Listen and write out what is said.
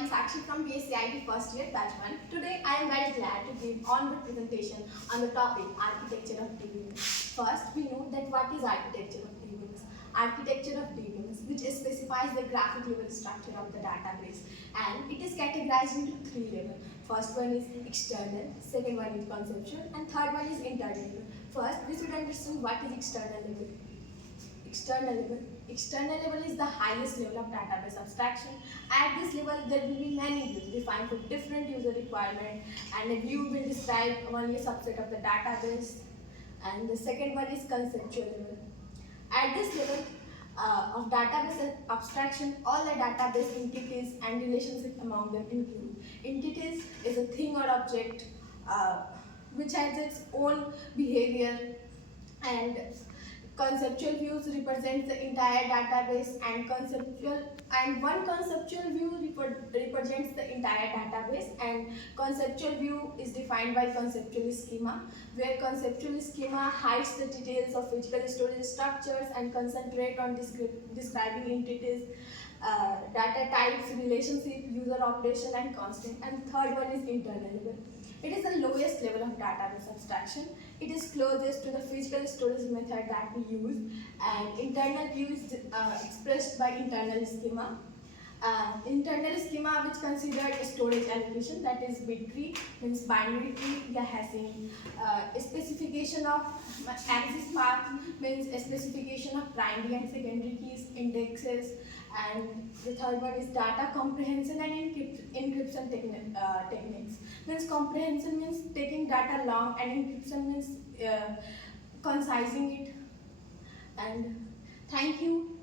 am Sakshi from BSc-IT first year batch 1. Today I am very glad to give on-board presentation on the topic architecture of DBMS. First, we know that what is architecture of DBMS. Architecture of DBMS, which specifies the graphic level structure of the database, and it is categorized into 3 levels. First one is external, second one is conceptual, and third one is internal. First, we should understand what is external level. External level is the highest level of database abstraction. At this level, there will be many views defined for different user requirements, and a view will describe only a subset of the database. And the second one is conceptual level. At this level of database abstraction, all the database entities and relationships among them include. Entities is a thing or object which has its own behavior, and conceptual views represent the entire database, and one conceptual view represents the entire database, and conceptual view is defined by conceptual schema, where conceptual schema hides the details of physical storage structures and concentrate on describing entities, data types, relationship, user operation, and constant. And third one is internal level. It is the lowest level of database abstraction. It is closest to the physical storage method that we use, and internal view is expressed by internal schema. Internal schema which considered storage allocation, that is bit tree, means binary tree, yeah, hashing. Specification of axis path means a specification of primary and secondary keys, indexes. And the third one is data comprehension and encryption techniques. Means comprehension means taking data long, and encryption means concising it. And thank you.